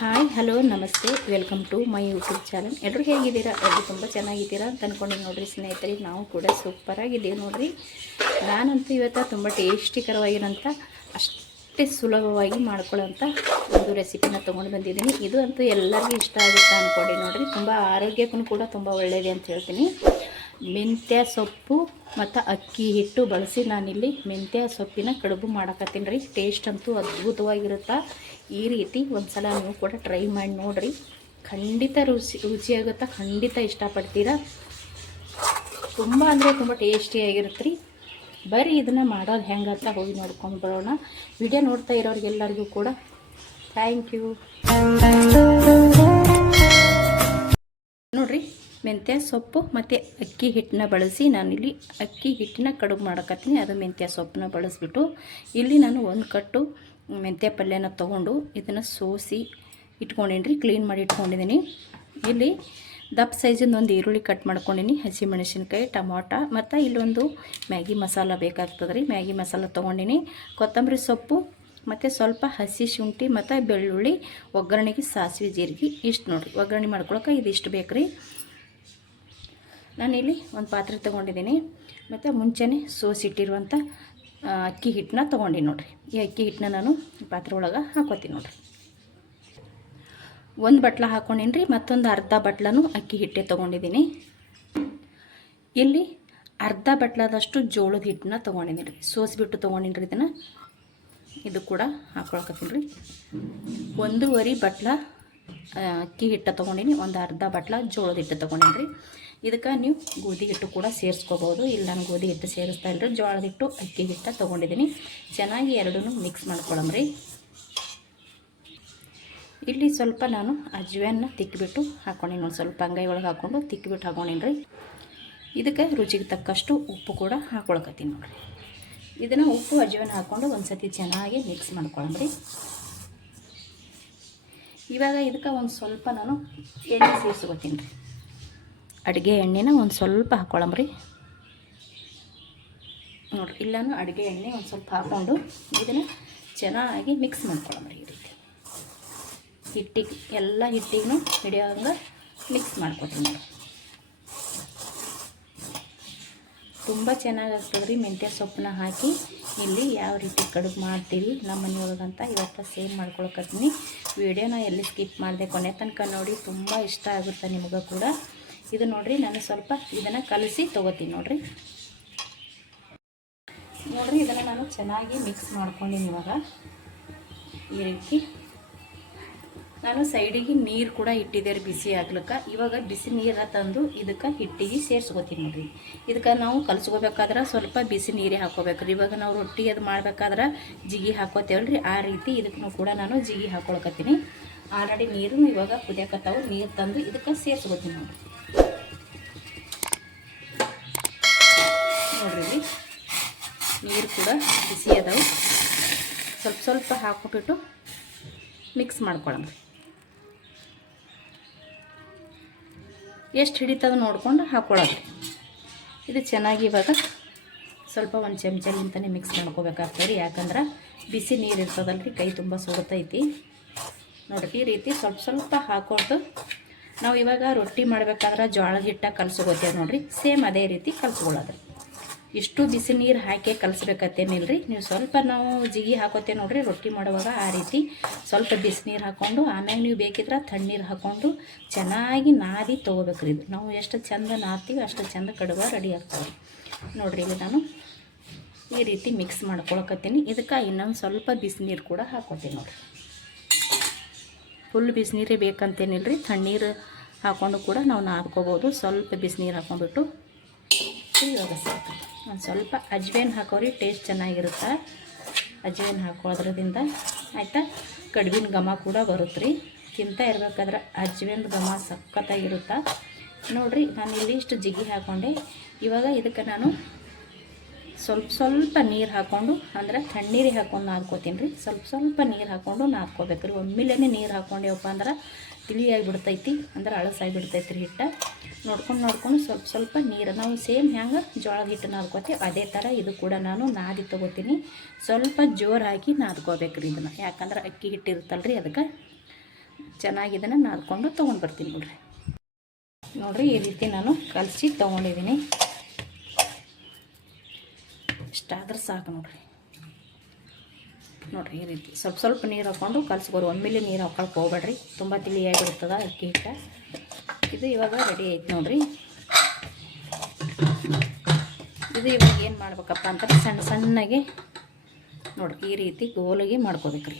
Hi hello ನಮಸ್ತೆ welcome to my YouTube channel. ಎಲ್ಲರೂ ಹೇಗಿದ್ದೀರಾ? ಎಲ್ಲರೂ ತುಂಬ ಚೆನ್ನಾಗಿದ್ದೀರಾ ಅಂತ ಅಂದ್ಕೊಂಡಿದ್ದು ನೋಡಿರಿ ಸ್ನೇಹಿತರೆ. ನಾವು ಕೂಡ ಸೂಪರಾಗಿದ್ದೀವಿ ನೋಡಿರಿ. ನಾನಂತೂ ಇವತ್ತು ತುಂಬ ಟೇಸ್ಟಿಕರವಾಗಿರೋಂಥ ಅಷ್ಟೇ ಸುಲಭವಾಗಿ ಮಾಡ್ಕೊಳ್ಳೋಂಥ ಒಂದು ರೆಸಿಪಿನ ತೊಗೊಂಡು ಬಂದಿದ್ದೀನಿ. ಇದು ಅಂತೂ ಎಲ್ಲರಿಗೂ ಇಷ್ಟ ಆಗುತ್ತೆ ಅಂದ್ಕೊಂಡು ನೋಡಿರಿ. ತುಂಬ ಆರೋಗ್ಯಕ್ಕೂ ಕೂಡ ತುಂಬ ಒಳ್ಳೆಯದು ಅಂತ ಹೇಳ್ತೀನಿ. ಮೆಂತ್ಯ ಸೊಪ್ಪು ಮತ್ತು ಅಕ್ಕಿ ಹಿಟ್ಟು ಬಳಸಿ ನಾನಿಲ್ಲಿ ಮೆಂತ್ಯ ಸೊಪ್ಪಿನ ಕಡುಬು ಮಾಡಕತ್ತೀನಿ ರೀ. ಟೇಸ್ಟ್ ಅಂತೂ ಅದ್ಭುತವಾಗಿರುತ್ತೆ. ಈ ರೀತಿ ಒಂದು ಸಲ ನೀವು ಕೂಡ ಟ್ರೈ ಮಾಡಿ ನೋಡಿರಿ. ಖಂಡಿತ ರುಚಿಯಾಗುತ್ತೆ, ಖಂಡಿತ ಇಷ್ಟಪಡ್ತೀರಾ. ತುಂಬ ಅಂದರೆ ತುಂಬ ಟೇಸ್ಟಿಯಾಗಿರುತ್ತೆ ರೀ. ಬರೀ ಇದನ್ನು ಮಾಡೋದು ಹೆಂಗಂತ ಹೋಗಿ ನೋಡ್ಕೊಂಡು ಬರೋಣ. ವಿಡಿಯೋ ನೋಡ್ತಾ ಇರೋರಿಗೆಲ್ಲರಿಗೂ ಕೂಡ ಥ್ಯಾಂಕ್ ಯು. ನೋಡಿರಿ, ಮೆಂತ್ಯ ಸೊಪ್ಪು ಮತ್ತು ಅಕ್ಕಿ ಹಿಟ್ಟನ್ನ ಬಳಸಿ ನಾನಿಲ್ಲಿ ಅಕ್ಕಿ ಹಿಟ್ಟಿನ ಕಡುಬು ಮಾಡಕತ್ತೀನಿ. ಅದು ಮೆಂತ್ಯ ಸೊಪ್ಪನ್ನ ಬಳಸಿಬಿಟ್ಟು ಇಲ್ಲಿ ನಾನು ಒಂದು ಕಟ್ಟು ಮೆಂತ್ಯ ಪಲ್ಯನ ತೊಗೊಂಡು ಇದನ್ನು ಸೋಸಿ ಇಟ್ಕೊಂಡೀನಿ ರೀ. ಕ್ಲೀನ್ ಮಾಡಿ ಇಟ್ಕೊಂಡಿದ್ದೀನಿ. ಇಲ್ಲಿ ದಪ್ಪ ಸೈಜಿಂದ ಒಂದು ಈರುಳ್ಳಿ ಕಟ್ ಮಾಡ್ಕೊಂಡಿನಿ, ಹಸಿಮೆಣಸಿನ್ಕಾಯಿ, ಟೊಮಾಟ ಮತ್ತು ಇಲ್ಲೊಂದು ಮ್ಯಾಗಿ ಮಸಾಲ ಬೇಕಾಗ್ತದೆ ರೀ. ಮ್ಯಾಗಿ ಮಸಾಲ ತೊಗೊಂಡಿನಿ. ಕೊತ್ತಂಬರಿ ಸೊಪ್ಪು ಮತ್ತು ಸ್ವಲ್ಪ ಹಸಿ ಶುಂಠಿ ಮತ್ತು ಬೆಳ್ಳುಳ್ಳಿ, ಒಗ್ಗರಣೆಗೆ ಸಾಸಿವೆ ಜೀರಿಗೆ ಇಷ್ಟು ನೋಡಿರಿ. ಒಗ್ಗರಣೆ ಮಾಡ್ಕೊಳಕ್ಕೆ ಇದಿಷ್ಟು ಬೇಕು ರೀ. ನಾನಿಲ್ಲಿ ಒಂದು ಪಾತ್ರೆ ತೊಗೊಂಡಿದ್ದೀನಿ ಮತ್ತು ಮುಂಚೆನೇ ಸೋಸಿಟ್ಟಿರುವಂಥ ಅಕ್ಕಿ ಹಿಟ್ಟನ್ನ ತೊಗೊಂಡಿನಿ ನೋಡಿರಿ. ಈ ಅಕ್ಕಿ ಹಿಟ್ಟನ್ನ ನಾನು ಪಾತ್ರೆ ಒಳಗೆ ಹಾಕೋತೀನಿ ನೋಡಿರಿ. ಒಂದು ಬಟ್ಲ ಹಾಕ್ಕೊಂಡಿನಿ ರೀ. ಮತ್ತೊಂದು ಅರ್ಧ ಬಟ್ಲನೂ ಅಕ್ಕಿ ಹಿಟ್ಟೆ ತೊಗೊಂಡಿದ್ದೀನಿ. ಇಲ್ಲಿ ಅರ್ಧ ಬಟ್ಲದಷ್ಟು ಜೋಳದ ಹಿಟ್ಟನ್ನ ತೊಗೊಂಡಿದ್ದೀನಿ ರೀ. ಸೋಸಿಬಿಟ್ಟು ತೊಗೊಂಡಿನಿ ರೀ. ಇದು ಕೂಡ ಹಾಕೊಳಕತ್ತೀನಿ ರೀ. 1.5 ಬಟ್ಲ ಅಕ್ಕಿ ಹಿಟ್ಟು ತೊಗೊಂಡಿನಿ. ಒಂದು ಅರ್ಧ ಬಟ್ಲ ಜೋಳದ ಹಿಟ್ಟು ತೊಗೊಂಡಿನಿ ರೀ. ಇದಕ್ಕೆ ನೀವು ಗೋಧಿ ಹಿಟ್ಟು ಕೂಡ ಸೇರಿಸ್ಕೋಬೋದು. ಇಲ್ಲಿ ನಾನು ಗೋಧಿ ಹಿಟ್ಟು ಸೇರಿಸ್ತಾ ಇಲ್ಲರಿ, ಜೋಳದ ಹಿಟ್ಟು ಅಕ್ಕಿ ಹಿಟ್ಟು ತೊಗೊಂಡಿದ್ದೀನಿ. ಚೆನ್ನಾಗಿ ಎರಡೂ ಮಿಕ್ಸ್ ಮಾಡ್ಕೊಳ್ಳಮ್ರಿ. ಇಲ್ಲಿ ಸ್ವಲ್ಪ ನಾನು ಅಜ್ವಾನ ತಿಕ್ಕಿಬಿಟ್ಟು ಹಾಕ್ಕೊಂಡಿನಿ. ಒಂದು ಸ್ವಲ್ಪ ಅಂಗೈ ಒಳಗೆ ಹಾಕ್ಕೊಂಡು ತಿಕ್ಕಿಬಿಟ್ಟು ಹಾಕ್ಕೊಂಡಿನಿ ರೀ. ಇದಕ್ಕೆ ರುಚಿಗೆ ತಕ್ಕಷ್ಟು ಉಪ್ಪು ಕೂಡ ಹಾಕ್ಕೊಳಕತ್ತೀನಿ ನೋಡಿರಿ. ಇದನ್ನು ಉಪ್ಪು ಅಜ್ವಾನ ಹಾಕ್ಕೊಂಡು ಒಂದು ಸತಿ ಚೆನ್ನಾಗಿ ಮಿಕ್ಸ್ ಮಾಡ್ಕೊಳ್ಳಮ್ರಿ. ಇವಾಗ ಇದಕ್ಕೆ ಒಂದು ಸ್ವಲ್ಪ ನಾನು ಎಣ್ಣೆ ಸೇರಿಸ್ಕೊತೀನಿ ರೀ. ಅಡುಗೆ ಎಣ್ಣೆನ ಒಂದು ಸ್ವಲ್ಪ ಹಾಕ್ಕೊಳ್ಳಮ್ರಿ ನೋಡಿರಿ. ಇಲ್ಲಾನು ಅಡುಗೆ ಎಣ್ಣೆ ಒಂದು ಸ್ವಲ್ಪ ಹಾಕ್ಕೊಂಡು ಇದನ್ನು ಚೆನ್ನಾಗಿ ಮಿಕ್ಸ್ ಮಾಡ್ಕೊಳ್ಳಮ್ರಿ. ಈ ರೀತಿ ಹಿಟ್ಟಿಗೆ ಎಲ್ಲ ಹಿಟ್ಟಿಗೂ ಹಿಡಿಯೋಂಗೆ ಮಿಕ್ಸ್ ಮಾಡ್ಕೊತೀನಿ ನೋಡಿ. ತುಂಬ ಚೆನ್ನಾಗಾಗ್ತದೆ ರೀ. ಮೆಂತ್ಯ ಸೊಪ್ಪನ್ನ ಹಾಕಿ ಇಲ್ಲಿ ಯಾವ ರೀತಿ ಕಡುಬು ಮಾಡ್ತೀವಿ ನಮ್ಮ ಮನೆಯೊಳಗಂತ ಇವತ್ತು ಸೇಮ್ ಮಾಡ್ಕೊಳಕತ್ತೀನಿ. ವಿಡಿಯೋನ ಎಲ್ಲಿ ಸ್ಕಿಪ್ ಮಾಡಿದೆ, ಕೊನೆ ತನಕ ನೋಡಿ. ತುಂಬ ಇಷ್ಟ ಆಗುತ್ತೆ ನಿಮಗೂ ಕೂಡ. ಇದು ನೋಡಿರಿ, ನಾನು ಸ್ವಲ್ಪ ಇದನ್ನು ಕಲಸಿ ತೊಗೋತೀನಿ ನೋಡಿರಿ. ಇದನ್ನು ನಾನು ಚೆನ್ನಾಗಿ ಮಿಕ್ಸ್ ಮಾಡ್ಕೊಂಡಿನಿ. ಇವಾಗ ಈ ರೀತಿ ನಾನು ಸೈಡಿಗೆ ನೀರು ಕೂಡ ಇಟ್ಟಿದ್ದೆ ರೀ ಬಿಸಿ ಆಗ್ಲಿಕ್ಕೆ. ಇವಾಗ ಬಿಸಿ ನೀರು ತಂದು ಇದಕ್ಕೆ ಹಿಟ್ಟಿಗೆ ಸೇರಿಸ್ಕೋತೀನಿ ನೋಡಿರಿ. ಇದಕ್ಕೆ ನಾವು ಕಲಸ್ಕೋಬೇಕಾದ್ರೆ ಸ್ವಲ್ಪ ಬಿಸಿ ನೀರೇ ಹಾಕ್ಕೋಬೇಕು ರೀ. ಇವಾಗ ನಾವು ರೊಟ್ಟಿ ಅದು ಮಾಡ್ಬೇಕಾದ್ರೆ ಜಿಗಿ ಹಾಕೋತೇವಲ್ರಿ, ಆ ರೀತಿ ಇದಕ್ಕೂ ಕೂಡ ನಾನು ಜಿಗಿ ಹಾಕ್ಕೊಳಕತ್ತೀನಿ. ಆಲ್ರೆಡಿ ನೀರು ಇವಾಗ ಕುದಿಯಕತ್ತಾವು. ನೀರು ತಂದು ಇದಕ್ಕೆ ಸೇರಿಸ್ಕೋತೀನಿ ನೋಡಿರಿ. ನೋಡ್ರಿ, ನೀರು ಕೂಡ ಬಿಸಿ ಅದಾವೆ. ಸ್ವಲ್ಪ ಸ್ವಲ್ಪ ಹಾಕ್ಬಿಟ್ಟು ಮಿಕ್ಸ್ ಮಾಡ್ಕೊಳ್ಳೋಣ. ಎಷ್ಟು ಹಿಡಿತದ ನೋಡ್ಕೊಂಡು ಹಾಕ್ಕೊಳ್ಳೋದು. ಇದು ಚೆನ್ನಾಗಿ ಇವಾಗ ಸ್ವಲ್ಪ ಒಂದು ಚಮಚಲಿಂತಲೇ ಮಿಕ್ಸ್ ಮಾಡ್ಕೋಬೇಕಾಗ್ತದೆ. ಯಾಕಂದ್ರೆ ಬಿಸಿ ನೀರು ಇರ್ತದಲ್ರಿ, ಕೈ ತುಂಬ ಸುಡುತ್ತೈತಿ ನೋಡಿರಿ. ಈ ರೀತಿ ಸ್ವಲ್ಪ ಸ್ವಲ್ಪ ಹಾಕ್ಕೊಂಡು ನಾವು ಇವಾಗ ರೊಟ್ಟಿ ಮಾಡಬೇಕಾದ್ರೆ ಜೋಳದ ಹಿಟ್ಟು ಕಲಸ್ಕೋತೇವೆ ನೋಡಿರಿ. ಸೇಮ್ ಅದೇ ರೀತಿ ಕಲಸ್ಕೊಳ್ಳೋದು. ಇಷ್ಟು ಬಿಸಿ ನೀರು ಹಾಕಿ ಕಲಸ್ಬೇಕತ್ತೇನಿಲ್ರಿ. ನೀವು ಸ್ವಲ್ಪ ನಾವು ಜಿಗಿ ಹಾಕೋತೇವೆ ನೋಡಿರಿ ರೊಟ್ಟಿ ಮಾಡುವಾಗ, ಆ ರೀತಿ ಸ್ವಲ್ಪ ಬಿಸಿ ನೀರು ಹಾಕ್ಕೊಂಡು ಆಮೇಲೆ ನೀವು ಬೇಕಿದ್ರೆ ತಣ್ಣೀರು ಹಾಕ್ಕೊಂಡು ಚೆನ್ನಾಗಿ ನಾದಿ ತೊಗೋಬೇಕ್ರಿ. ಇದು ನಾವು ಎಷ್ಟು ಚೆಂದ ನಾದ್ತೀವಿ ಅಷ್ಟು ಚೆಂದ ಕಡುಬು ರೆಡಿ ಆಗ್ತವೆ ನೋಡಿರಿ. ಈಗ ನಾನು ಈ ರೀತಿ ಮಿಕ್ಸ್ ಮಾಡ್ಕೊಳಕತ್ತೀನಿ. ಇದಕ್ಕೆ ಇನ್ನೊಂದು ಸ್ವಲ್ಪ ಬಿಸಿನೀರು ಕೂಡ ಹಾಕೋತೀನಿ ನೋಡಿರಿ. ಫುಲ್ ಬಿಸಿನೀರೇ ಬೇಕಂತೇನಿಲ್ರಿ, ತಣ್ಣೀರು ಹಾಕ್ಕೊಂಡು ಕೂಡ ನಾವು ನಾದ್ಕೋಬೋದು. ಸ್ವಲ್ಪ ಬಿಸಿನೀರು ಹಾಕ್ಕೊಂಡ್ಬಿಟ್ಟು ಇವಾಗ ಸಾಕು. ಒಂದು ಸ್ವಲ್ಪ ಅಜ್ವೇನ್ ಹಾಕೋರಿ, ಟೇಸ್ಟ್ ಚೆನ್ನಾಗಿರುತ್ತೆ. ಅಜ್ವೇನ್ ಹಾಕೋದ್ರಿಂದ ಆಯಿತಾ, ಕಡುಬಿನ ಘಮ ಕೂಡ ಬರುತ್ತೆ ರೀ. ತಿಂತಾ ಇರ್ಬೇಕಾದ್ರೆ ಅಜ್ವೇನ್ ಘಮ ಸಖತ್ತಾಗಿರುತ್ತೆ ನೋಡಿರಿ. ನಾನು ಇಲ್ಲಿ ಇಷ್ಟು ಜಿಗಿ ಹಾಕ್ಕೊಂಡೆ. ಇವಾಗ ಇದಕ್ಕೆ ನಾನು ಸ್ವಲ್ಪ ನೀರು ಹಾಕ್ಕೊಂಡು, ಅಂದರೆ ತಣ್ಣೀರಿಗೆ ಹಾಕ್ಕೊಂಡು ನಾದ್ಕೋತೀನಿ ರೀ. ಸ್ವಲ್ಪ ನೀರು ಹಾಕ್ಕೊಂಡು ನಾದ್ಕೋಬೇಕು ರೀ. ಒಮ್ಮೆಲೇ ನೀರು ಹಾಕ್ಕೊಂಡೇವಪ್ಪ ಅಂದ್ರೆ ತಿಳಿಯಾಗಿಬಿಡ್ತೈತಿ, ಅಂದ್ರೆ ಅಳಸಾಗಿಬಿಡ್ತೈತಿ ರೀ ಹಿಟ್ಟು. ನೋಡ್ಕೊಂಡು ಸ್ವಲ್ಪ ನೀರು ನಾವು ಸೇಮ್ ಹೆಂಗೆ ಜೋಳದ ಹಿಟ್ಟು ನಾದ್ಕೋತೀವಿ ಅದೇ ಥರ ಇದು ಕೂಡ ನಾನು ನಾದಿ ತೊಗೋತೀನಿ. ಸ್ವಲ್ಪ ಜೋರು ಹಾಕಿ ನಾದ್ಕೋಬೇಕು ರೀ ಇದನ್ನು. ಯಾಕಂದ್ರೆ ಅಕ್ಕಿ ಹಿಟ್ಟು ಇರುತ್ತಲ್ಲ ರೀ, ಅದಕ್ಕೆ ಚೆನ್ನಾಗಿ ಇದನ್ನು ನಾದ್ಕೊಂಡು ತೊಗೊಂಡು ಬರ್ತೀನಿ ನೋಡಿರಿ ಈ ರೀತಿ ನಾನು ಕಲಸಿ ತೊಗೊಂಡಿದ್ದೀನಿ. ಇಷ್ಟಾದ್ರೆ ಸಾಕು ನೋಡಿರಿ ಈ ರೀತಿ ಸ್ವಲ್ಪ ನೀರು ಹಾಕ್ಕೊಂಡು ಕಲಸ್ಕೊರಿ. ಒಮ್ಮೆಲೆ ನೀರು ಹಾಕೊಳಕ್ಕೆ ಹೋಗ್ಬೇಡ್ರಿ, ತುಂಬ ತಿಳಿಯಾಗಿರ್ತದೆ ಅಕ್ಕಿ ಹಿಟ್ಟು. ಇದು ಇವಾಗ ರೆಡಿ ಐತೆ ನೋಡಿರಿ. ಇದು ಇವಾಗ ಏನು ಮಾಡ್ಬೇಕಪ್ಪ ಅಂತ ಸಣ್ಣಗೆ ನೋಡಿರಿ ಈ ರೀತಿ ಗೋಲಾಗಿ ಮಾಡ್ಕೋಬೇಕ್ರಿ.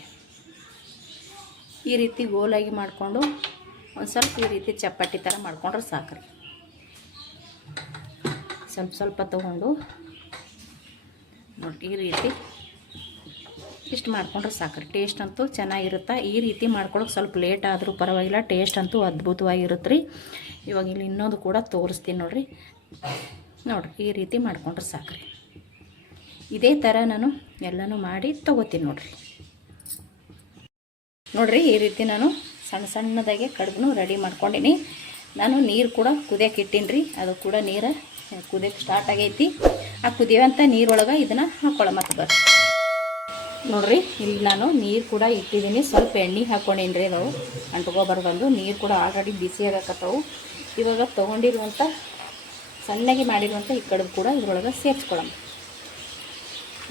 ಈ ರೀತಿ ಗೋಲಾಗಿ ಮಾಡಿಕೊಂಡು ಒಂದು ಸ್ವಲ್ಪ ಈ ರೀತಿ ಚಪಾತಿ ಥರ ಮಾಡ್ಕೊಂಡ್ರೆ ಸಾಕ್ರಿ. ಸ್ವಲ್ಪ ತೊಗೊಂಡು ನೋಡಿ ಈ ರೀತಿ ಇಷ್ಟು ಮಾಡ್ಕೊಂಡ್ರೆ ಸಾಕ್ರಿ. ಟೇಸ್ಟ್ ಅಂತೂ ಚೆನ್ನಾಗಿರುತ್ತೆ. ಈ ರೀತಿ ಮಾಡ್ಕೊಳಕ್ಕೆ ಸ್ವಲ್ಪ ಲೇಟ್ ಆದರೂ ಪರವಾಗಿಲ್ಲ, ಟೇಸ್ಟ್ ಅಂತೂ ಅದ್ಭುತವಾಗಿರುತ್ತೆ ರೀ. ಇವಾಗ ಇಲ್ಲಿ ಇನ್ನೊಂದು ಕೂಡ ತೋರಿಸ್ತೀನಿ ನೋಡಿರಿ ಈ ರೀತಿ ಮಾಡ್ಕೊಂಡ್ರೆ ಸಾಕ್ರಿ. ಇದೇ ಥರ ನಾನು ಎಲ್ಲನೂ ಮಾಡಿ ತೊಗೋತೀನಿ ನೋಡಿರಿ ಈ ರೀತಿ ನಾನು ಸಣ್ಣದಾಗೆ ಕಡುಬು ರೆಡಿ ಮಾಡ್ಕೊಂಡೀನಿ. ನಾನು ನೀರು ಕೂಡ ಕುದಿಯೋಕೆ ಇಟ್ಟೀನಿ ರೀ. ಅದು ಕೂಡ ನೀರು ಕುದಿಯೋಕೆ ಸ್ಟಾರ್ಟ್ ಆಗೈತಿ. ಆ ಕುದಿಯುವಂಥ ನೀರೊಳಗೆ ಇದನ್ನು ಹಾಕ್ಕೊಳ್ಳೋ ಮತ್ತೆ ನೋಡಿರಿ ಇಲ್ಲಿ ನಾನು ನೀರು ಕೂಡ ಇಟ್ಟಿದ್ದೀನಿ. ಸ್ವಲ್ಪ ಎಣ್ಣೆ ಹಾಕ್ಕೊಂಡೀನಿ ರೀ. ಅವು ಅಂಟ್ಕೊಬಾರ್ದು. ನೀರು ಕೂಡ ಆಲ್ರೆಡಿ ಬಿಸಿ ಆಗಕತ್ತವು. ಇವಾಗ ತೊಗೊಂಡಿರುವಂಥ ಸಣ್ಣಗೆ ಮಾಡಿರುವಂಥ ಈ ಕಡುಬು ಕೂಡ ಇದ್ರೊಳಗೆ ಸೇರಿಸ್ಕೊಳ್ಳೋಣ.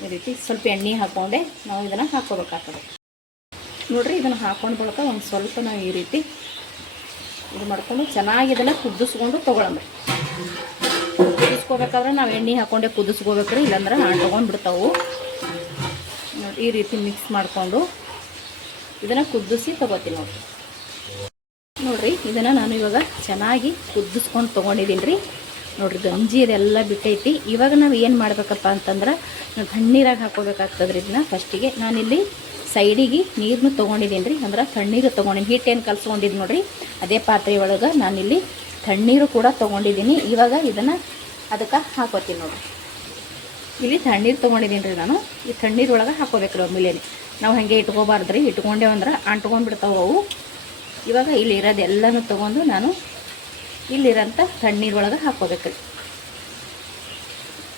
ಈ ರೀತಿ ಸ್ವಲ್ಪ ಎಣ್ಣೆ ಹಾಕ್ಕೊಂಡೆ ನಾವು ಇದನ್ನು ಹಾಕ್ಕೋಬೇಕಾಗ್ತದೆ ನೋಡಿರಿ. ಇದನ್ನು ಹಾಕ್ಕೊಂಡು ಬಳಿಕ ಒಂದು ಸ್ವಲ್ಪ ನಾವು ಈ ರೀತಿ ಇದು ಮಾಡ್ಕೊಂಡು ಚೆನ್ನಾಗಿ ಇದನ್ನು ಕುದಿಸ್ಕೊಂಡು ತೊಗೊಳಂಬ್ರಿ. ಕುದಿಸ್ಕೋಬೇಕಾದ್ರೆ ನಾವು ಎಣ್ಣೆ ಹಾಕ್ಕೊಂಡೆ ಕುದಿಸ್ಕೋಬೇಕ್ರಿ, ಇಲ್ಲಾಂದ್ರೆ ಅಂಟ್ಕೊಂಡು ಬಿಡ್ತಾವು. ನೋಡಿ ಈ ರೀತಿ ಮಿಕ್ಸ್ ಮಾಡಿಕೊಂಡು ಇದನ್ನು ಕುದಿಸಿ ತೊಗೋತೀನಿ ನೋಡಿರಿ. ಇದನ್ನು ನಾನು ಇವಾಗ ಚೆನ್ನಾಗಿ ಕುದಿಸ್ಕೊಂಡು ತೊಗೊಂಡಿದ್ದೀನಿ ರೀ. ನೋಡಿರಿ ಗಂಜಿ ಇದೆಲ್ಲ ಬಿಟ್ಟೈತಿ. ಇವಾಗ ನಾವು ಏನು ಮಾಡಬೇಕಪ್ಪ ಅಂತಂದ್ರೆ ತಣ್ಣೀರಾಗಿ ಹಾಕ್ಕೋಬೇಕಾಗ್ತದ್ರಿ. ಇದನ್ನ ಫಸ್ಟಿಗೆ ನಾನಿಲ್ಲಿ ಸೈಡಿಗೆ ನೀರನ್ನು ತೊಗೊಂಡಿದ್ದೀನಿ ರೀ. ಅಂದ್ರೆ ತಣ್ಣೀರು ತೊಗೊಂಡಿನಿ. ಹಿಟ್ಟೇನು ಕಲ್ಸ್ಕೊಂಡಿದ್ದು ನೋಡಿರಿ ಅದೇ ಪಾತ್ರೆ ಒಳಗೆ ನಾನಿಲ್ಲಿ ತಣ್ಣೀರು ಕೂಡ ತೊಗೊಂಡಿದ್ದೀನಿ. ಇವಾಗ ಇದನ್ನು ಅದಕ್ಕೆ ಹಾಕೋತೀನಿ ನೋಡಿರಿ. ಇಲ್ಲಿ ತಣ್ಣೀರು ತೊಗೊಂಡಿದ್ದೀನಿ ರೀ ನಾನು. ಈ ತಣ್ಣೀರೊಳಗೆ ಹಾಕೋಬೇಕ್ರಿ ಒಮ್ಮೆಲೆ. ನಾವು ಹಾಗೆ ಇಟ್ಕೋಬಾರ್ದು ರೀ. ಇಟ್ಕೊಂಡೇವಂದ್ರೆ ಅಂಟ್ಕೊಂಡ್ಬಿಡ್ತಾವೆ ಅವು. ಇವಾಗ ಇಲ್ಲಿ ಇರೋದೆಲ್ಲನೂ ತೊಗೊಂಡು ನಾನು ಇಲ್ಲಿರೋಂಥ ತಣ್ಣೀರೊಳಗೆ ಹಾಕ್ಕೋಬೇಕ್ರಿ.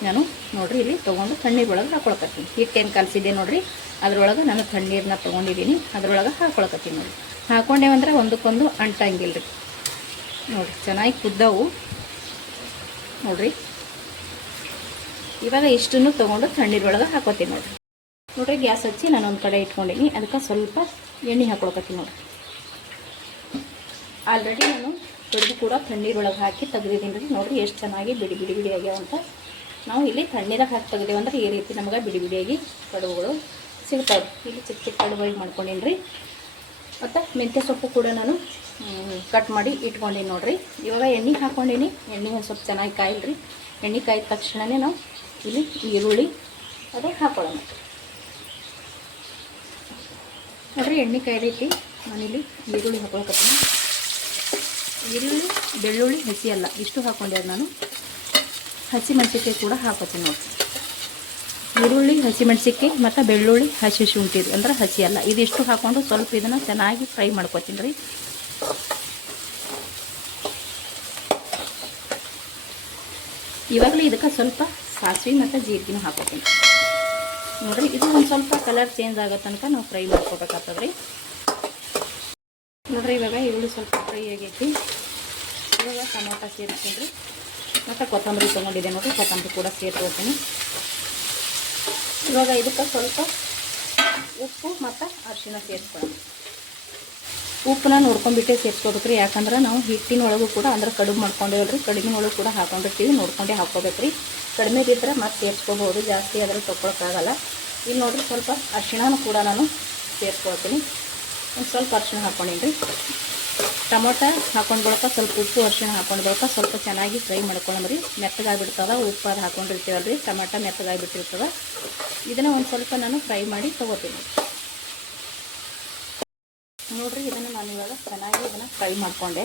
ನಾನು ನೋಡಿರಿ ಇಲ್ಲಿ ತೊಗೊಂಡು ತಣ್ಣೀರೊಳಗೆ ಹಾಕ್ಕೊಳಕತ್ತೀನಿ. ಹಿಟ್ಟೇನು ಕಲಸಿದ್ದೆ ನೋಡಿರಿ ಅದರೊಳಗೆ ನಾನು ತಣ್ಣೀರನ್ನ ತೊಗೊಂಡಿದ್ದೀನಿ. ಅದರೊಳಗೆ ಹಾಕ್ಕೊಳಕತ್ತೀನಿ ನೋಡಿ. ಹಾಕ್ಕೊಂಡೇವಂದ್ರೆ ಒಂದಕ್ಕೊಂದು ಅಂಟಂಗಿಲ್ಲ ರೀ. ನೋಡಿರಿ ಚೆನ್ನಾಗಿ ಕುದ್ದವು ನೋಡಿರಿ. ಇವಾಗ ಇಷ್ಟನ್ನು ತೊಗೊಂಡು ತಣ್ಣೀರೊಳಗೆ ಹಾಕೋತೀನಿ ನೋಡಿರಿ. ಗ್ಯಾಸ್ ಹಚ್ಚಿ ನಾನು ಒಂದು ಕಡೆ ಇಟ್ಕೊಂಡಿನಿ. ಅದಕ್ಕೆ ಸ್ವಲ್ಪ ಎಣ್ಣೆ ಹಾಕ್ಕೊಳಕತ್ತೀನಿ ನೋಡಿರಿ. ಆಲ್ರೆಡಿ ನಾನು ಕಡುಬು ಕೂಡ ತಣ್ಣೀರೊಳಗೆ ಹಾಕಿ ತೆಗೆದಿದ್ದೀನಿ ರೀ. ನೋಡಿರಿ ಎಷ್ಟು ಚೆನ್ನಾಗಿ ಬಿಡಿ ಆಗ್ಯಾವಂತ. ನಾವು ಇಲ್ಲಿ ತಣ್ಣೀರಾಗ ಹಾಕಿ ತೆಗೆದೇವಂದ್ರೆ ಈ ರೀತಿ ನಮಗೆ ಬಿಡಿಯಾಗಿ ಕಡುಬುಗಳು ಸಿಗ್ತಾವೆ. ಇಲ್ಲಿ ಚಿಕ್ಕ ಕಡುಬಾಗಿ ಮಾಡ್ಕೊಂಡೀನಿ ರೀ. ಮತ್ತು ಮೆಂತ್ಯ ಸೊಪ್ಪು ಕೂಡ ನಾನು ಕಟ್ ಮಾಡಿ ಇಟ್ಕೊಂಡೀನಿ ನೋಡಿರಿ. ಇವಾಗ ಎಣ್ಣೆ ಹಾಕ್ಕೊಂಡೀನಿ. ಎಣ್ಣೆ ಒಂದು ಸ್ವಲ್ಪ ಚೆನ್ನಾಗಿ ಕಾಯಿಲ್ರಿ. ಎಣ್ಣೆ ಕಾಯ್ದ ತಕ್ಷಣವೇ ನಾವು ಇಲ್ಲಿ ಈರುಳ್ಳಿ ಅದು ಹಾಕ್ಕೊಳ್ಳೋಣ ನೋಡಿರಿ. ಎಣ್ಣೆ ಕಾಯ್ದೈತಿ. ನಾನಿಲ್ಲಿ ಈರುಳ್ಳಿ ಹಾಕ್ಕೊಳಕತ್ತೀನಿ. ಈರುಳ್ಳಿ ಬೆಳ್ಳುಳ್ಳಿ ಹಸಿ ಅಲ್ಲ ಇಷ್ಟು ಹಾಕ್ಕೊಂಡೆ. ನಾನು ಹಸಿ ಮೆಣಸಿನ್ಕಾಯಿ ಕೂಡ ಹಾಕೋತೀನಿ ನೋಡಿ. ಈರುಳ್ಳಿ ಹಸಿ ಮೆಣಸಿನ್ಕಾಯಿ ಮತ್ತು ಬೆಳ್ಳುಳ್ಳಿ ಹಸಿ ಶುಂಠಿ ಅಂದ್ರೆ ಹಸಿ ಅಲ್ಲ ಇದಿಷ್ಟು ಹಾಕ್ಕೊಂಡು ಸ್ವಲ್ಪ ಇದನ್ನು ಚೆನ್ನಾಗಿ ಫ್ರೈ ಮಾಡ್ಕೊತೀನಿ ರೀ. ಇವಾಗಲೇ ಇದಕ್ಕೆ ಸ್ವಲ್ಪ ಸಾಸಿವೆ ಮತ್ತು ಜೀರಿಗೆನೂ ಹಾಕೋತೀನಿ ನೋಡಿರಿ. ಇದು ಒಂದು ಸ್ವಲ್ಪ ಕಲರ್ ಚೇಂಜ್ ಆಗೋ ತನಕ ನಾವು ಫ್ರೈ ಮಾಡ್ಕೋಬೇಕಾಗ್ತದೆ ರೀ. ನೋಡಿರಿ ಇವಾಗ ಈರುಳ್ಳಿ ಸ್ವಲ್ಪ ಫ್ರೈ ಆಗೈತಿ. ಇವಾಗ ಟೊಮೊಟೊ ಸೇರಿಸ್ತೀನಿ ರೀ. ಮತ್ತು ಕೊತ್ತಂಬರಿ ತೊಗೊಂಡಿದ್ದೆ ನೋಡಿರಿ. ಕೊತ್ತಂಬರಿ ಕೂಡ ಸೇರ್ಕೊತೀನಿ. ಇವಾಗ ಇದಕ್ಕೆ ಸ್ವಲ್ಪ ಉಪ್ಪು ಮತ್ತು ಅರಿಶಿಣ ಸೇರಿಸ್ಕೊಳ್ಳೋಣ. ಉಪ್ಪನ್ನ ನೋಡ್ಕೊಂಡ್ಬಿಟ್ಟೆ ಸೇರಿಸ್ಕೋಬೇಕ್ರಿ. ಯಾಕಂದ್ರೆ ನಾವು ಹಿಟ್ಟಿನ ಒಳಗೂ ಕೂಡ ಅಂದ್ರೆ ಕಡುಬು ಮಾಡ್ಕೊಂಡೇವಲ್ರಿ, ಕಡುಬಿನ ಒಳಗೆ ಕೂಡ ಹಾಕೊಂಡಿರ್ತೀವಿ. ನೋಡ್ಕೊಂಡೇ ಹಾಕ್ಕೋಬೇಕ್ರಿ. ಕಡಿಮೆ ಬಿದ್ದರೆ ಮತ್ತೆ ಸೇರಿಸ್ಕೋಬೋದು, ಜಾಸ್ತಿ ಆದರೆ ತೊಗೊಳಕ್ಕಾಗಲ್ಲ. ಇಲ್ಲಿ ನೋಡಿರಿ ಸ್ವಲ್ಪ ಅರಿಶಿಣನೂ ಕೂಡ ನಾನು ಸೇರಿಸ್ಕೊಳ್ತೀನಿ. ಒಂದು ಸ್ವಲ್ಪ ಅರಿಶಿಣ ಹಾಕ್ಕೊಂಡೀನಿ ರೀ. ಟೊಮೊಟೊ ಹಾಕೊಂಡು ಬಳಕ ಸ್ವಲ್ಪ ಉಪ್ಪು ಅರಿಶಿಣ ಹಾಕೊಂಡು ಬಳಕ ಸ್ವಲ್ಪ ಚೆನ್ನಾಗಿ ಫ್ರೈ ಮಾಡ್ಕೊಳ್ಳೋಮ್ರಿ. ಮೆತ್ತಗಾಗಿಬಿಡ್ತದೆ. ಉಪ್ಪು ಅದು ಹಾಕೊಂಡಿರ್ತೀವಲ್ರಿ. ಟೊಮೆಟೊ ಮೆತ್ತಗಾಗಿಬಿಟ್ಟಿರ್ತದೆ. ಇದನ್ನು ಒಂದು ಸ್ವಲ್ಪ ನಾನು ಫ್ರೈ ಮಾಡಿ ತೊಗೋತೀನಿ ನೋಡಿರಿ. ಇದನ್ನು ನಾನು ಇವಾಗ ಚೆನ್ನಾಗಿ ಇದನ್ನು ಫ್ರೈ ಮಾಡಿಕೊಂಡೆ.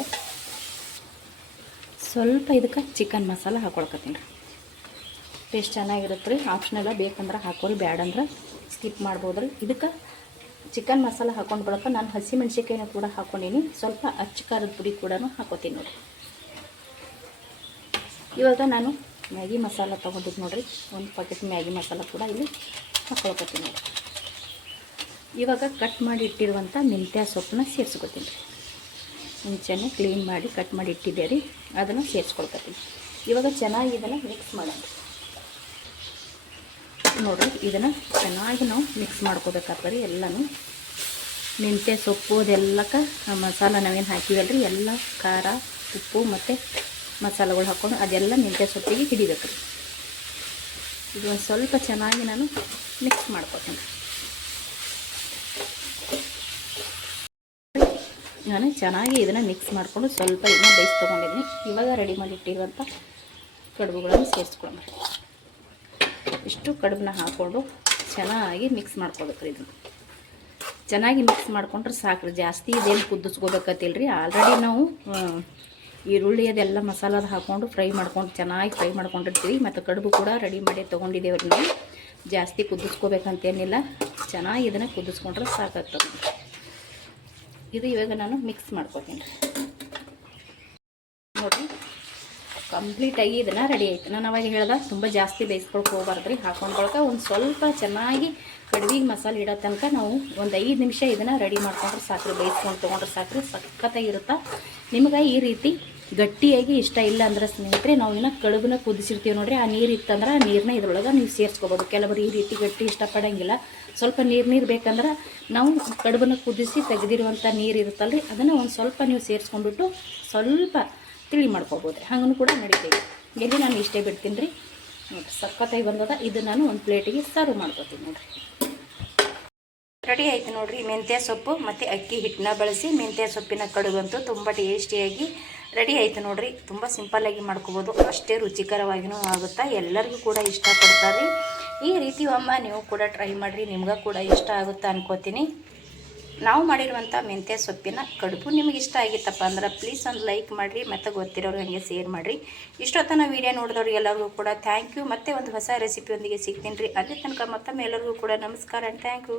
ಸ್ವಲ್ಪ ಇದಕ್ಕೆ ಚಿಕನ್ ಮಸಾಲ ಹಾಕ್ಕೊಳ್ಕತ್ತೀನಿ ರೀ. ಟೇಸ್ಟ್ ಚೆನ್ನಾಗಿರುತ್ತೆ ರೀ. ಆಪ್ಷನಲ್ಲ ಬೇಕಂದ್ರೆ ಹಾಕೋರಿ, ಬ್ಯಾಡಂದ್ರೆ ಸ್ಕಿಪ್ ಮಾಡ್ಬೋದು ರೀ. ಇದಕ್ಕೆ ಚಿಕನ್ ಮಸಾಲ ಹಾಕೊಂಡು ಬಳಕ ನಾನು ಹಸಿ ಮೆಣಸಿನ್ಕಾಯಿನ ಕೂಡ ಹಾಕ್ಕೊಂಡೀನಿ. ಸ್ವಲ್ಪ ಅಚ್ಚ ಖಾರದ ಪುಡಿ ಕೂಡ ಹಾಕೋತೀನಿ ನೋಡಿ. ಇವಾಗ ನಾನು ಮ್ಯಾಗಿ ಮಸಾಲ ತೊಗೊಂಡಿದ್ದು ನೋಡಿರಿ. ಒಂದು ಪ್ಯಾಕೆಟ್ ಮ್ಯಾಗಿ ಮಸಾಲ ಕೂಡ ಇಲ್ಲಿ ಹಾಕ್ಕೊಳ್ಕೊತೀನಿ ನೋಡಿ. ಇವಾಗ ಕಟ್ ಮಾಡಿ ಇಟ್ಟಿರುವಂಥ ಮೆಂತ್ಯ ಸೊಪ್ಪನ್ನ ಸೇರಿಸ್ಕೊತೀನಿ ರೀ. ಮುಂಚೆನೇ ಕ್ಲೀನ್ ಮಾಡಿ ಕಟ್ ಮಾಡಿ ಇಟ್ಟಿದ್ದೆ ರೀ, ಅದನ್ನು ಸೇರಿಸ್ಕೊಳ್ತೀನಿ. ಇವಾಗ ಚೆನ್ನಾಗಿ ಇದನ್ನು ಮಿಕ್ಸ್ ಮಾಡೋಣ ನೋಡಿರಿ. ಇದನ್ನು ಚೆನ್ನಾಗಿ ನಾವು ಮಿಕ್ಸ್ ಮಾಡ್ಕೋಬೇಕಾಗ್ತದೆ ಎಲ್ಲನೂ. ಮೆಂತ್ಯ ಸೊಪ್ಪು ಅದೆಲ್ಲಕ್ಕೆ ಮಸಾಲ ನಾವೇನು ಹಾಕಿವಲ್ರಿ ಎಲ್ಲ ಖಾರ ಉಪ್ಪು ಮತ್ತು ಮಸಾಲೆಗಳು ಹಾಕ್ಕೊಂಡು ಅದೆಲ್ಲ ಮೆಂತ್ಯ ಸೊಪ್ಪಿಗೆ ಹಿಡಿಬೇಕು ರೀ. ಇದು ಒಂದು ಸ್ವಲ್ಪ ಚೆನ್ನಾಗಿ ನಾನು ಮಿಕ್ಸ್ ಮಾಡ್ಕೊತೀನಿ. ನಾನು ಚೆನ್ನಾಗಿ ಇದನ್ನು ಮಿಕ್ಸ್ ಮಾಡಿಕೊಂಡು ಸ್ವಲ್ಪ ಇದನ್ನ ಬೇಯಿಸಿ ತೊಗೊಂಡಿದ್ದೀನಿ. ಇವಾಗ ರೆಡಿ ಮಾಡಿಟ್ಟಿರುವಂಥ ಕಡುಬುಗಳನ್ನು ಸೇರಿಸ್ಕೊಳ್ಳೋಣ. ಇಷ್ಟು ಕಡುಬನ್ನ ಹಾಕ್ಕೊಂಡು ಚೆನ್ನಾಗಿ ಮಿಕ್ಸ್ ಮಾಡ್ಕೋಬೇಕ್ರಿ. ಇದನ್ನು ಚೆನ್ನಾಗಿ ಮಿಕ್ಸ್ ಮಾಡ್ಕೊಂಡ್ರೆ ಸಾಕ್ರಿ, ಜಾಸ್ತಿ ಇದೇನು ಕುದಿಸ್ಕೋಬೇಕತ್ತಿಲ್ರಿ. ಆಲ್ರೆಡಿ ನಾವು ಈರುಳ್ಳಿ ಅದೆಲ್ಲ ಮಸಾಲದ ಹಾಕ್ಕೊಂಡು ಚೆನ್ನಾಗಿ ಫ್ರೈ ಮಾಡ್ಕೊಂಡಿರ್ತೀವಿ. ಮತ್ತು ಕಡುಬು ಕೂಡ ರೆಡಿ ಮಾಡಿ ತೊಗೊಂಡಿದ್ದೇವ್ರಿ ನಾವು. ಜಾಸ್ತಿ ಕುದಿಸ್ಕೋಬೇಕಂತೇನಿಲ್ಲ, ಚೆನ್ನಾಗಿ ಇದನ್ನು ಕುದಿಸ್ಕೊಂಡ್ರೆ ಸಾಕಾಗ್ತದೆ. ಇದು ಇವಾಗ ನಾನು ಮಿಕ್ಸ್ ಮಾಡ್ಕೊತೀನಿ ನೋಡಿರಿ. ಕಂಪ್ಲೀಟಾಗಿ ಇದನ್ನು ರೆಡಿ ಆಯಿತು. ನಾನು ಅವಾಗ ಹೇಳ್ದೆ ತುಂಬ ಜಾಸ್ತಿ ಬೇಯಿಸ್ಕೊಳಕ್ಕೆ ಹೋಗ್ಬಾರ್ದು ರೀ. ಹಾಕೊಂಡ್ಕೊಳಕ್ಕೆ ಒಂದು ಸ್ವಲ್ಪ ಚೆನ್ನಾಗಿ ಕಡುಬಿಗೆ ಮಸಾಲೆ ಇಡೋ ತನಕ ನಾವು ಒಂದು 5 ನಿಮಿಷ ಇದನ್ನು ರೆಡಿ ಮಾಡ್ಕೊಂಡ್ರೆ ಸಾಕ್ರಿ, ಬೇಯಿಸ್ಕೊಂಡು ತೊಗೊಂಡ್ರೆ ಸಾಕ್ರಿ, ಸಖತ್ತಾಗಿರುತ್ತೆ. ನಿಮಗೆ ಈ ರೀತಿ ಗಟ್ಟಿಯಾಗಿ ಇಷ್ಟ ಇಲ್ಲ ಅಂದ್ರೆ ಸ್ನೇಹಿತರೆ, ನಾವು ಇನ್ನೂ ಕಡುಬನ್ನ ಕುದಿಸಿರ್ತೀವಿ ನೋಡಿರಿ, ಆ ನೀರು ಇತ್ತಂದ್ರೆ ಆ ನೀರನ್ನ ಇದ್ರೊಳಗೆ ನೀವು ಸೇರಿಸ್ಕೋಬೋದು. ಕೆಲವರು ಈ ರೀತಿ ಗಟ್ಟಿ ಇಷ್ಟಪಡೋಂಗಿಲ್ಲ, ಸ್ವಲ್ಪ ನೀರು ಬೇಕಂದ್ರೆ ನಾವು ಕಡುಬನ್ನ ಕುದಿಸಿ ತೆಗೆದಿರುವಂಥ ನೀರು ಇರುತ್ತಲ್ರಿ, ಅದನ್ನು ಒಂದು ಸ್ವಲ್ಪ ನೀವು ಸೇರಿಸ್ಕೊಂಡ್ಬಿಟ್ಟು ಸ್ವಲ್ಪ ತಿಳಿ ಮಾಡ್ಕೋಬೋದು. ಹಂಗೂ ಕೂಡ ನಡೀತೈತಿ. ಎಲ್ಲಿ ನಾನು ಇಷ್ಟೇ ಬಿಡ್ತೀನಿ ರೀ. ನೋಡಿರಿ ಸಖತ್ತಾಗಿ ಬಂದದ. ಇದು ನಾನು ಒಂದು ಪ್ಲೇಟಿಗೆ ಸರ್ವ್ ಮಾಡ್ಕೊತೀನಿ ನೋಡಿರಿ. ರೆಡಿ ಆಯಿತು ನೋಡಿರಿ. ಮೆಂತ್ಯ ಸೊಪ್ಪು ಮತ್ತು ಅಕ್ಕಿ ಹಿಟ್ಟನ್ನ ಬಳಸಿ ಮೆಂತ್ಯ ಸೊಪ್ಪಿನ ಕಡುಬಂತೂ ತುಂಬ ಟೇಸ್ಟಿಯಾಗಿ ರೆಡಿ ಆಯಿತು ನೋಡಿರಿ. ತುಂಬ ಸಿಂಪಲ್ಲಾಗಿ ಮಾಡ್ಕೋಬೋದು, ಅಷ್ಟೇ ರುಚಿಕರವಾಗಿಯೂ ಆಗುತ್ತೆ. ಎಲ್ಲರಿಗೂ ಕೂಡ ಇಷ್ಟಪಡ್ತಾರೆ. ಈ ರೀತಿ ಒಮ್ಮೆ ನೀವು ಕೂಡ ಟ್ರೈ ಮಾಡಿರಿ, ನಿಮ್ಗೆ ಕೂಡ ಇಷ್ಟ ಆಗುತ್ತೆ ಅನ್ಕೋತೀನಿ. ನಾವು ಮಾಡಿರುವಂಥ ಮೆಂತ್ಯ ಸೊಪ್ಪಿನ ಕಡುಬು ನಿಮಗೆ ಇಷ್ಟ ಆಗಿತ್ತಪ್ಪ ಅಂದ್ರೆ ಪ್ಲೀಸ್ ಒಂದು ಲೈಕ್ ಮಾಡಿರಿ, ಮತ್ತು ಗೊತ್ತಿರೋರು ಹಾಗೆ ಶೇರ್ ಮಾಡಿರಿ. ಇಷ್ಟೊತ್ತನ ವೀಡಿಯೋ ನೋಡಿದವ್ರಿಗೆ ಎಲ್ಲರಿಗೂ ಕೂಡ ಥ್ಯಾಂಕ್ ಯು. ಮತ್ತೆ ಒಂದು ಹೊಸ ರೆಸಿಪಿಯೊಂದಿಗೆ ಸಿಗ್ತೀನಿ ರೀ. ಅಲ್ಲಿ ತನಕ ಮತ್ತೊಮ್ಮೆ ಎಲ್ಲರಿಗೂ ಕೂಡ ನಮಸ್ಕಾರ ಆ್ಯಂಡ್ ಥ್ಯಾಂಕ್ ಯು.